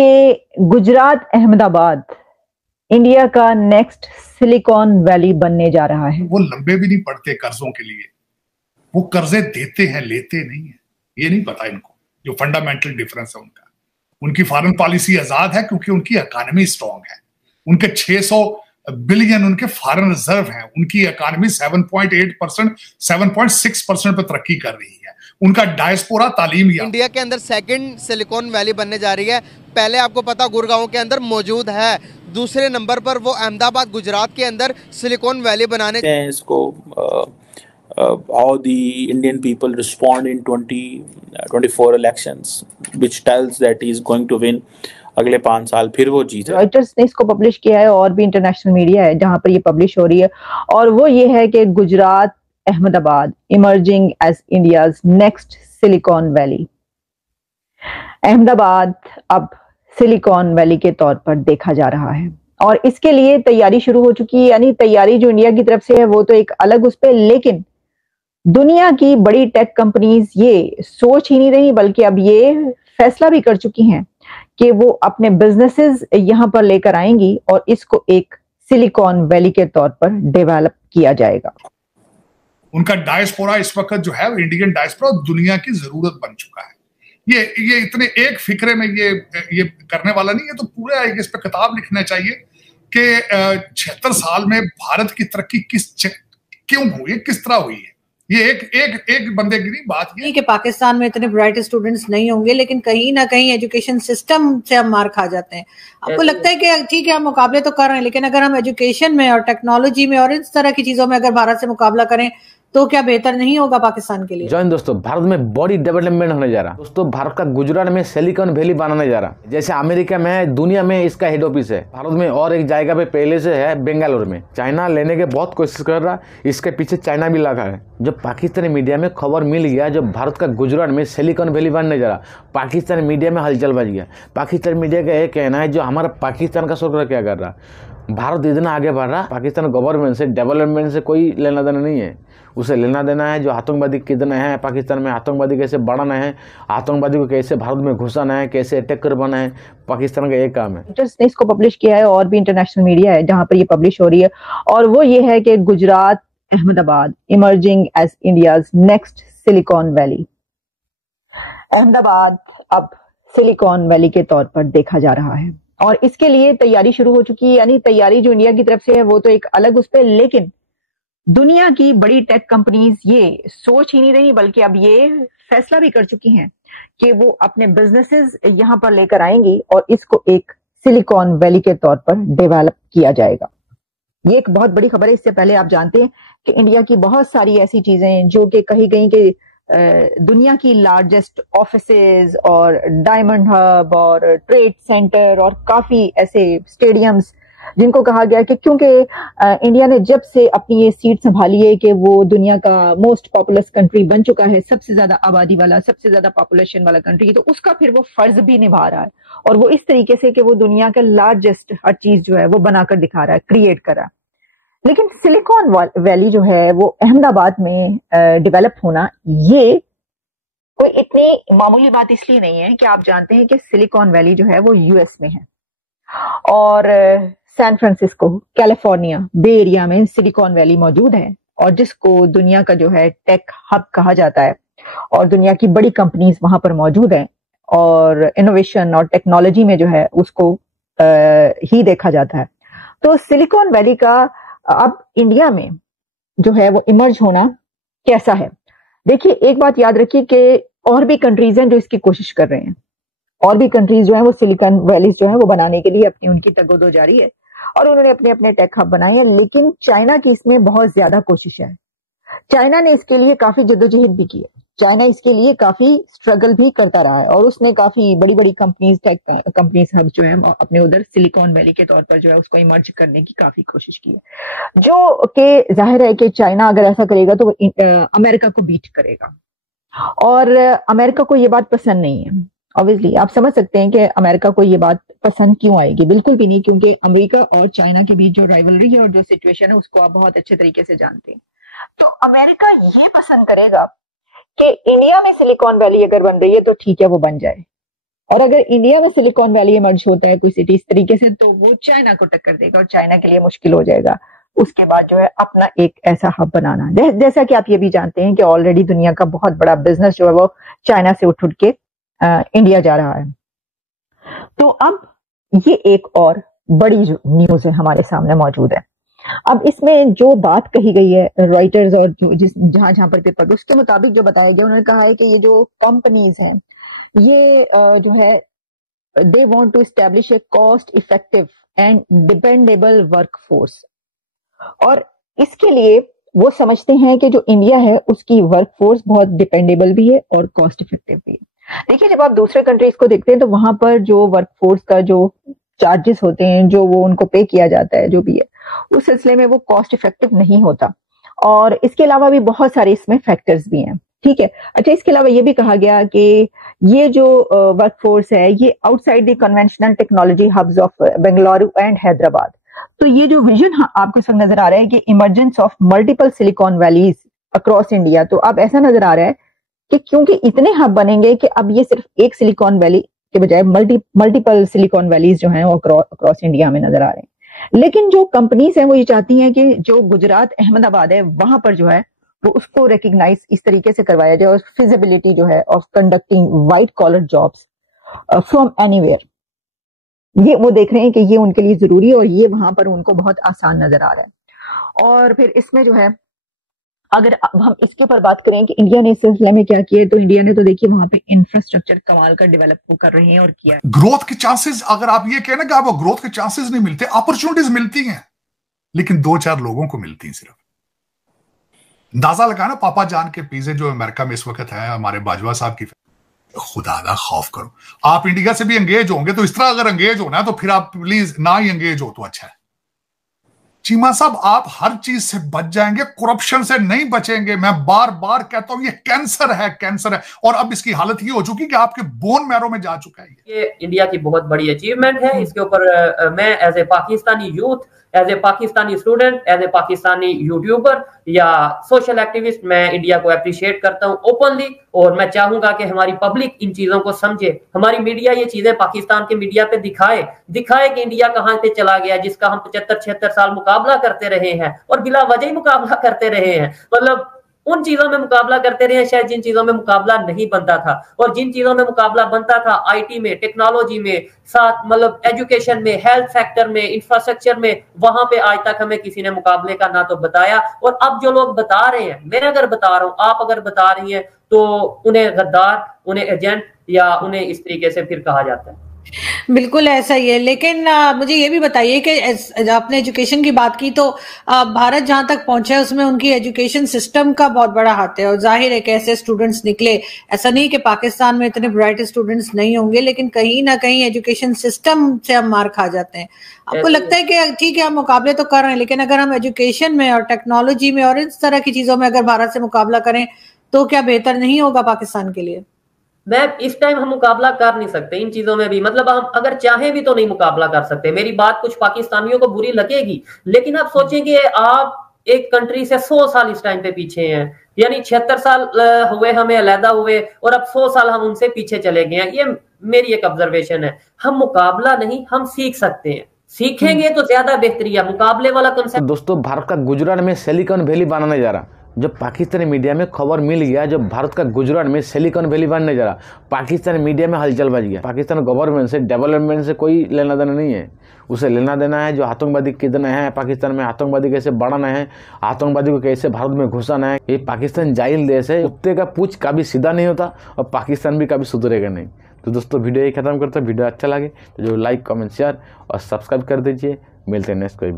कि गुजरात अहमदाबाद इंडिया का next silicon valley बनने जा रहा है। वो लंबे भी नहीं पड़ते कर्जों के लिए, वो कर्जे देते हैं, लेते नहीं है। ये नहीं पता इनको जो फंडामेंटल डिफरेंस है उनका। उनकी फॉरेन पॉलिसी आजाद है क्योंकि उनकी इकोनॉमी स्ट्रांग है। उनके 600 बिलियन उनके फॉरेन रिजर्व हैं। उनकी इकोनॉमी 7.8%, 7.6% पर तरक्की कर रही है। उनका डायस्पोरा तालीम इंडिया के अंदर सेकंड सिलिकॉन वैली बनने जा रही है। पहले आपको पता गुड़गांव के अंदर मौजूद है, दूसरे नंबर पर वो अहमदाबाद गुजरात के अंदर सिलिकॉन वैली बनाने इसको how the Indian people respond in 2024 elections, which tells that he is going to win अगले 5 साल फिर वो जीते। रॉयटर्स ने इसको पब्लिश किया है और भी इंटरनेशनल मीडिया है जहां पर ये पब्लिश हो रही है, और वो ये है कि Gujarat Ahmedabad emerging as India's next silicon valley. Ahmedabad अब सिलिकॉन वैली के तौर पर देखा जा रहा है और इसके लिए तैयारी शुरू हो चुकी है। यानी तैयारी जो इंडिया की तरफ से है वो तो एक अलग उस पर, लेकिन दुनिया की बड़ी टेक कंपनीज ये सोच ही नहीं रही बल्कि अब ये फैसला भी कर चुकी हैं कि वो अपने बिजनेसेस यहां पर लेकर आएंगी और इसको एक सिलिकॉन वैली के तौर पर डेवलप किया जाएगा। उनका डायस्पोरा इस वक्त जो है इंडियन डायस्पोरा दुनिया की जरूरत बन चुका है। ये इतने एक फिक्रे में ये करने वाला नहीं है, तो पूरा इस पे किताब लिखना चाहिए कि 76 साल में भारत की तरक्की क्यों हुई है, किस तरह हुई है। ये एक बंदे की नहीं बात नहीं कि पाकिस्तान में इतने ब्राइट स्टूडेंट्स नहीं होंगे, लेकिन कहीं ना कहीं एजुकेशन सिस्टम से हम मार खा जाते हैं। आपको लगता है कि ठीक है हम मुकाबले तो कर रहे हैं, लेकिन अगर हम एजुकेशन में और टेक्नोलॉजी में और इस तरह की चीजों में अगर भारत से मुकाबला करें तो क्या बेहतर नहीं होगा पाकिस्तान के लिए? जॉइन दोस्तों, भारत में बड़ी डेवलपमेंट होने जा रहा है। दोस्तों भारत का गुजरात में सिलिकॉन वैली बनाने जा रहा है। जैसे अमेरिका में है, दुनिया में इसका हेड ऑफिस है। भारत में और एक जगह पे पहले से है, बेंगलोर में। चाइना लेने के बहुत कोशिश कर रहा, इसके पीछे चाइना भी लगा है। जब पाकिस्तानी मीडिया में खबर मिल गया जब भारत का गुजरात में सिलिकॉन वैली बनने जा रहा, पाकिस्तानी मीडिया में हलचल मच गया। पाकिस्तान मीडिया का यह कहना है जो हमारा पाकिस्तान का सरकार क्या कर रहा, भारत इतना आगे बढ़ रहा, पाकिस्तान गवर्नमेंट से डेवलपमेंट से कोई लेना देना नहीं है। उसे लेना देना है जो आतंकवादी कितने हैं पाकिस्तान में, आतंकवादी कैसे बढ़ाना है, आतंकवादी को कैसे भारत में घुसाना है, कैसे अटैक करवाना है, पाकिस्तान का एक काम है। रॉयटर्स ने इसको पब्लिश किया है और भी इंटरनेशनल मीडिया है जहां पर ये पब्लिश हो रही है, और वो ये है कि Gujarat Ahmedabad emerging as India's next silicon valley. Ahmedabad अब सिलिकॉन वैली के तौर पर देखा जा रहा है और इसके लिए तैयारी शुरू हो चुकी है। यानी तैयारी जो इंडिया की तरफ से है वो तो एक अलग उस पर, लेकिन दुनिया की बड़ी टेक कंपनीज ये सोच ही नहीं रही बल्कि अब ये फैसला भी कर चुकी हैं कि वो अपने बिजनेसेस यहां पर लेकर आएंगी और इसको एक सिलिकॉन वैली के तौर पर डेवलप किया जाएगा। ये एक बहुत बड़ी खबर है। इससे पहले आप जानते हैं कि इंडिया की बहुत सारी ऐसी चीजें जो कि कही गई कि दुनिया की लार्जेस्ट ऑफिसेज और डायमंड हब और ट्रेड सेंटर और काफी ऐसे स्टेडियम्स जिनको कहा गया कि क्योंकि इंडिया ने जब से अपनी ये सीट संभाली है कि वो दुनिया का मोस्ट पॉपुलस कंट्री बन चुका है, सबसे ज्यादा आबादी वाला, सबसे ज्यादा पॉपुलेशन वाला कंट्री, तो उसका फिर वो फर्ज भी निभा रहा है और वो इस तरीके से कि वो दुनिया का लार्जेस्ट हर चीज जो है वो बनाकर दिखा रहा है, क्रिएट कर रहा है। लेकिन सिलिकॉन वैली जो है वो अहमदाबाद में डेवलप होना, ये कोई इतनी मामूली बात इसलिए नहीं है कि आप जानते हैं कि सिलिकॉन वैली जो है वो यूएस में है और सैन फ्रांसिस्को, कैलिफोर्निया, बे एरिया में सिलिकॉन वैली मौजूद है और जिसको दुनिया का जो है टेक हब कहा जाता है और दुनिया की बड़ी कंपनीज वहां पर मौजूद हैं और इनोवेशन और टेक्नोलॉजी में जो है उसको ही देखा जाता है। तो सिलिकॉन वैली का अब इंडिया में जो है वो इमर्ज होना कैसा है, देखिए एक बात याद रखिए कि और भी कंट्रीज हैं जो इसकी कोशिश कर रहे हैं, और भी कंट्रीज जो है वो सिलिकॉन वैलीज जो है वो बनाने के लिए अपनी उनकी तगोदो जारी है और उन्होंने अपने अपने टेक हब बनाए हैं। लेकिन चाइना की इसमें बहुत ज्यादा कोशिश है। चाइना ने इसके लिए काफी जद्दोजहद भी की है, चाइना इसके लिए काफी स्ट्रगल भी करता रहा है और उसने काफी बड़ी बड़ी कंपनीज, टेक कंपनीज हब जो है अपने उधर सिलिकॉन वैली के तौर पर जो है उसको इमर्ज करने की काफी कोशिश की है, जो कि जाहिर है कि चाइना अगर ऐसा करेगा तो अमेरिका को बीट करेगा और अमेरिका को ये बात पसंद नहीं है। ऑब्वियसली आप समझ सकते हैं कि अमेरिका को ये बात पसंद क्यों आएगी, बिल्कुल भी नहीं, क्योंकि अमेरिका और चाइना के बीच जो राइवलरी है और जो सिचुएशन है उसको आप बहुत अच्छे तरीके से जानते हैं। तो अमेरिका ये पसंद करेगा कि इंडिया में सिलिकॉन वैली अगर बन रही है तो ठीक है वो बन जाए और अगर इंडिया में सिलिकॉन वैली इमर्ज होता है कोई सिटी इस तरीके से, तो वो चाइना को टक्कर देगा और चाइना के लिए मुश्किल हो जाएगा उसके बाद जो है अपना एक ऐसा हब बनाना। जैसा कि आप ये भी जानते हैं कि ऑलरेडी दुनिया का बहुत बड़ा बिजनेस जो है वो चाइना से उठ के इंडिया जा रहा है। तो अब ये एक और बड़ी जो न्यूज है हमारे सामने मौजूद है। अब इसमें जो बात कही गई है रॉयटर्स और जहां जहां पर पेपर, उसके मुताबिक जो बताया गया, उन्होंने कहा है कि ये जो कंपनीज हैं ये जो है they want to establish a cost effective and dependable workforce, और इसके लिए वो समझते हैं कि जो इंडिया है उसकी वर्कफोर्स बहुत डिपेंडेबल भी है और कॉस्ट इफेक्टिव भी है। देखिए, जब आप दूसरे कंट्रीज को देखते हैं तो वहां पर जो वर्कफोर्स का जो चार्जेस होते हैं, जो वो उनको पे किया जाता है, जो भी है, उस सिलसिले में वो कॉस्ट इफेक्टिव नहीं होता। और इसके अलावा भी बहुत सारे इसमें फैक्टर्स भी हैं, ठीक है। अच्छा, इसके अलावा ये भी कहा गया कि ये जो वर्कफोर्स है ये outside the conventional technology hubs of Bengaluru and Hyderabad, तो ये जो विजन आपको सब नजर आ रहा है कि emergence of multiple silicon valleys across India, तो अब ऐसा नजर आ रहा है कि क्योंकि इतने हब बनेंगे कि अब ये सिर्फ एक सिलिकॉन वैली के बजाय मल्टीपल सिलिकॉन वैलीज जो हैं वो अक्रॉस इंडिया में नजर आ रहे हैं। लेकिन जो कंपनीज हैं वो ये चाहती हैं कि जो गुजरात अहमदाबाद है वहां पर जो है वो उसको रिकग्नाइज इस तरीके से करवाया जाए और फिजिबिलिटी जो है of conducting white collar jobs from anywhere, ये वो देख रहे हैं कि ये उनके लिए जरूरी है और ये वहां पर उनको बहुत आसान नजर आ रहा है। और फिर इसमें जो है अगर हम इसके ऊपर बात करें कि इंडिया ने इस सिलसिले में क्या किया है, तो इंडिया ने तो देखिए वहां पे इंफ्रास्ट्रक्चर कमाल का डेवलप कर रहे हैं और किया है। ग्रोथ के चांसेस, अगर आप ये कहना कि आपको ग्रोथ के चांसेस नहीं मिलते, अपॉर्चुनिटीज मिलती हैं लेकिन 2-4 लोगों को मिलती हैं सिर्फ। अंदाजा लगाना, पापा जान के पिज्जे जो अमेरिका में इस वक्त है, हमारे बाजवा साहब की, खुदा का खौफ करो। आप इंडिया से भी एंगेज होंगे तो इस तरह अगर एंगेज होना है तो फिर आप प्लीज ना ही एंगेज हो तो अच्छा है। चीमा साहब, आप हर चीज से बच जाएंगे, करप्शन से नहीं बचेंगे। मैं बार बार कहता हूं ये कैंसर है, कैंसर है, और अब इसकी हालत ये हो चुकी कि आपके बोन मैरो में जा चुका है। ये इंडिया की बहुत बड़ी अचीवमेंट है। इसके ऊपर मैं as a Pakistani youth, as a Pakistani student, as a Pakistani YouTuber या सोशल एक्टिविस्ट, मैं इंडिया को अप्रिशिएट करता हूं ओपनली, और मैं चाहूंगा कि हमारी पब्लिक इन चीजों को समझे, हमारी मीडिया ये चीजें पाकिस्तान के मीडिया पे दिखाए कि इंडिया कहां पे चला गया, जिसका हम 75-76 साल मुकाबला करते रहे हैं और बिला वजह ही मुकाबला करते रहे हैं। मतलब उन चीजों में मुकाबला करते रहे हैं शायद जिन चीजों में मुकाबला नहीं बनता था, और जिन चीजों में मुकाबला बनता था आईटी में, टेक्नोलॉजी में, साथ मतलब एजुकेशन में, हेल्थ सेक्टर में, इंफ्रास्ट्रक्चर में, वहां पे आज तक हमें किसी ने मुकाबले का ना तो बताया। और अब जो लोग बता रहे हैं, मैं अगर बता रहा हूं, आप अगर बता रही हैं, तो उन्हें गद्दार, उन्हें एजेंट या उन्हें इस तरीके से फिर कहा जाता है। बिल्कुल ऐसा ही है। लेकिन मुझे ये भी बताइए कि आपने एजुकेशन की बात की, तो भारत जहां तक पहुंचा है उसमें उनकी एजुकेशन सिस्टम का बहुत बड़ा हाथ है, और जाहिर है कि ऐसे स्टूडेंट्स निकले। ऐसा नहीं कि पाकिस्तान में इतने ब्राइट स्टूडेंट्स नहीं होंगे, लेकिन कहीं ना कहीं एजुकेशन सिस्टम से हम मार खा जाते हैं। आपको लगता है कि ठीक है हम मुकाबले तो कर रहे हैं, लेकिन अगर हम एजुकेशन में और टेक्नोलॉजी में और इस तरह की चीजों में अगर भारत से मुकाबला करें तो क्या बेहतर नहीं होगा पाकिस्तान के लिए? मैं इस टाइम हम मुकाबला कर नहीं सकते इन चीजों में भी, मतलब हम अगर चाहें भी तो नहीं मुकाबला कर सकते। मेरी बात कुछ पाकिस्तानियों को बुरी लगेगी, लेकिन आप सोचेंगे आप एक कंट्री से 100 साल इस टाइम पे पीछे हैं, यानी 76 साल हुए हमें अलहदा हुए, और अब 100 साल हम उनसे पीछे चले गए हैं। ये मेरी एक ऑब्जर्वेशन है। हम मुकाबला नहीं, हम सीख सकते हैं, सीखेंगे तो ज्यादा बेहतरी है। मुकाबले वाला कंसेप्ट दोस्तों, भारत का गुजरात में सिलिकॉन वैली बनाने जा रहा, जब पाकिस्तानी मीडिया में खबर मिल गया जब भारत का गुजरात में सिलिकॉन वैली बनने जा रहा, पाकिस्तानी मीडिया में हलचल बच गया। पाकिस्तान गवर्नमेंट से, डेवलपमेंट से कोई लेना देना नहीं है, उसे लेना देना है जो आतंकवादी कितने हैं पाकिस्तान में, आतंकवादी कैसे बढ़ाना है, आतंकवादी को कैसे भारत में घुसाना है। ये पाकिस्तान जाहिल देश है, कुत्ते का पूंछ कभी सीधा नहीं होता और पाकिस्तान भी कभी सुधरेगा नहीं। तो दोस्तों, वीडियो यही खत्म करते हैं। वीडियो अच्छा लगे तो जो लाइक, कमेंट, शेयर और सब्सक्राइब कर दीजिए। मिलते हैं नेक्स्ट कोई